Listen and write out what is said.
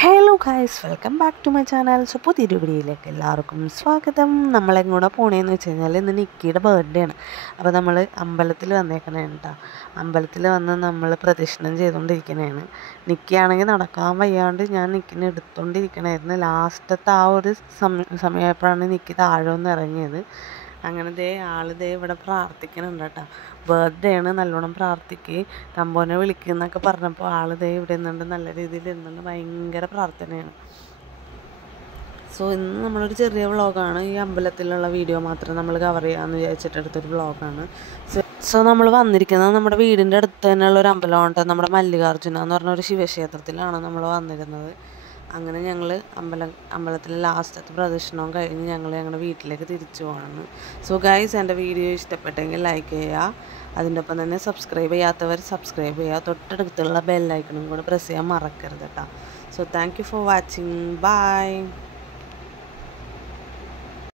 Hello guys, welcome back to my channel. So പുതിയൊരു വീഡിയോയിലേക്ക് എല്ലാവർക്കും സ്വാഗതം. നമ്മളെങ്ങോട്ടാണ് പോണേന്ന് വെച്ച് കഴിഞ്ഞാൽ ഇന്ന് നിക്കിയുടെ ബർത്ത്ഡേ ആണ്. അപ്പോൾ നമ്മൾ അമ്പലത്തിൽ വന്നേക്കണേണ് കേട്ടോ. അമ്പലത്തിൽ വന്ന് നമ്മൾ പ്രദക്ഷിണം ചെയ്തുകൊണ്ടിരിക്കണേണ്. നിക്കിയാണെങ്കിൽ നടക്കാൻ വയ്യാണ്ട് ഞാൻ നിക്കിനെ എടുത്തുകൊണ്ടിരിക്കണമായിരുന്നു. ലാസ്റ്റത്തെ ആ ഒരു സമയമായപ്പോഴാണ് നിക്കി താഴെ ഒന്ന് ഇറങ്ങിയത്. അങ്ങനെ ആൾ ഇവിടെ പ്രാർത്ഥിക്കുന്നുണ്ട് കേട്ടോ. ബർത്ത്ഡേ ആണ്, നല്ലോണം പ്രാർത്ഥിക്കുക, തമ്പോനെ വിളിക്കുന്നൊക്കെ പറഞ്ഞപ്പോൾ ആൾ ഇവിടെ നിന്നുണ്ട്, നല്ല രീതിയിൽ ഇരുന്നുണ്ട്, ഭയങ്കര പ്രാർത്ഥനയാണ്. സോ ഇന്ന് നമ്മളൊരു ചെറിയ വ്ളോഗാണ്, ഈ അമ്പലത്തിലുള്ള വീഡിയോ മാത്രം നമ്മൾ കവർ ചെയ്യാമെന്ന് വിചാരിച്ചിട്ട് എടുത്തൊരു വ്ളോഗാണ്. സോ നമ്മൾ വന്നിരിക്കുന്നത് നമ്മുടെ വീടിൻ്റെ അടുത്ത് തന്നെയുള്ള ഒരു അമ്പലമുണ്ട്. നമ്മുടെ മല്ലികാർജുന എന്ന് പറഞ്ഞ ഒരു ശിവക്ഷേത്രത്തിലാണ് നമ്മൾ വന്നിരുന്നത്. അങ്ങനെ ഞങ്ങൾ അമ്പലത്തിലെ ലാസ്റ്റത്തെ പ്രദക്ഷിണവും കഴിഞ്ഞ് ഞങ്ങളുടെ വീട്ടിലേക്ക് തിരിച്ചു പോകണം. സോ ഗൈസ്, എൻ്റെ വീഡിയോ ഇഷ്ടപ്പെട്ടെങ്കിൽ ലൈക്ക് ചെയ്യുക, അതിൻ്റെ ഒപ്പം തന്നെ സബ്സ്ക്രൈബ് ചെയ്യാത്തവർ സബ്സ്ക്രൈബ് ചെയ്യുക, തൊട്ടടുത്തുള്ള ബെല്ലൈക്കണും കൂടെ പ്രസ് ചെയ്യാൻ മറക്കരുത് കേട്ടോ. So thank you for watching. By.